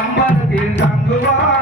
சம்பளத்தில் தங்குவார்